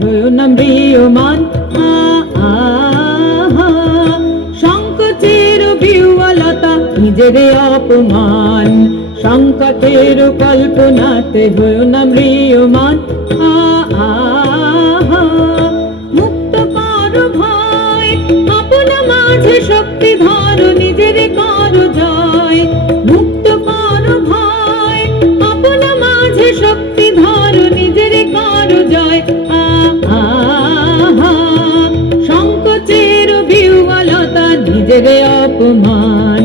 হয়েও না ম্রিয়মান। সংকোচের বিহ্বলতা নিজের অপমান, সংকটের কল্পনাতে হয়েও না ম্রিয়মান। মুক্ত করো ভয়, আপন মাঝে শক্তি ধরো, নিজের করো জয়। মুক্ত করো ভয়, আপন মাঝে শক্তি ধরো, নিজের করো জয়। সংকোচের বিহ্বলতা নিজের অপমান,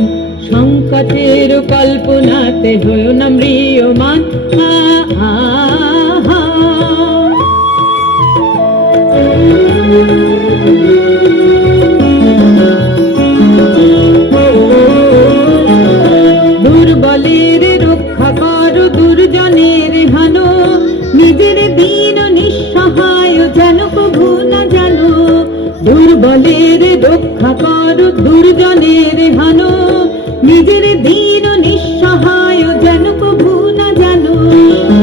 সংকটের কল্পনাতে হয়েও না ম্রিয়মান। দুর্বলের রক্ষা করো, দুর্জনের হানো, নিজের দীন নিঃসহায় যেন কভু না জানো। দুর্বলের রক্ষা করো, দুর্জনের হানো, নিজের দীন নিঃসহায় যেন কভু না জানো।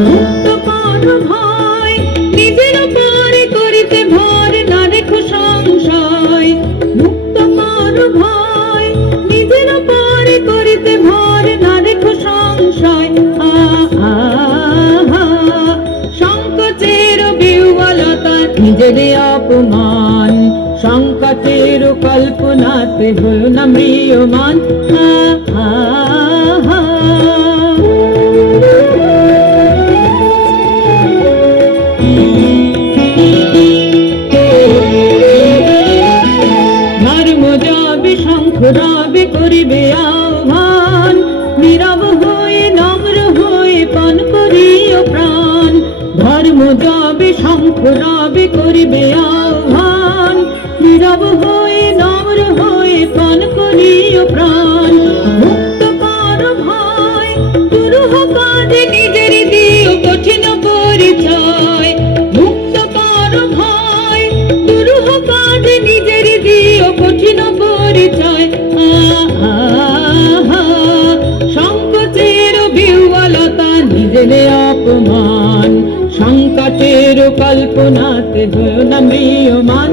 মুক্ত করো ভয়, নিজের পরে করিতে ভর, না রেখো সংশয়। মুক্ত করো ভয়, নিজের পরে করিতে ভর, না রেখো সংশয়। সংকোচের বিহ্বলতা নিজের অপমান, সংকটের কল্পনাতে হয়েও না ম্রিয়মান। ধর্ম যাবে শঙ্খ রবে করিবে আহ্বান, নীরব হয়ে নম্র হয়ে পান করিও প্রাণ। ধর্ম যাবে শঙ্খ রবে করিবে আহ্বান, নীরব হয়ে নম্র হয়ে পান করিও প্রাণ। মুক্ত করো ভয়, দুরূহ কাজে নিজের দিও কঠিন পরিচয়। মুক্ত করো ভয়, দুরূহ কাজে নিজের দিও কঠিন পরিচয়। সংকোচের বিহ্বলতা নিজের অপমান, সংকটের কল্পনাতে হয়েও না ম্রিয়মান।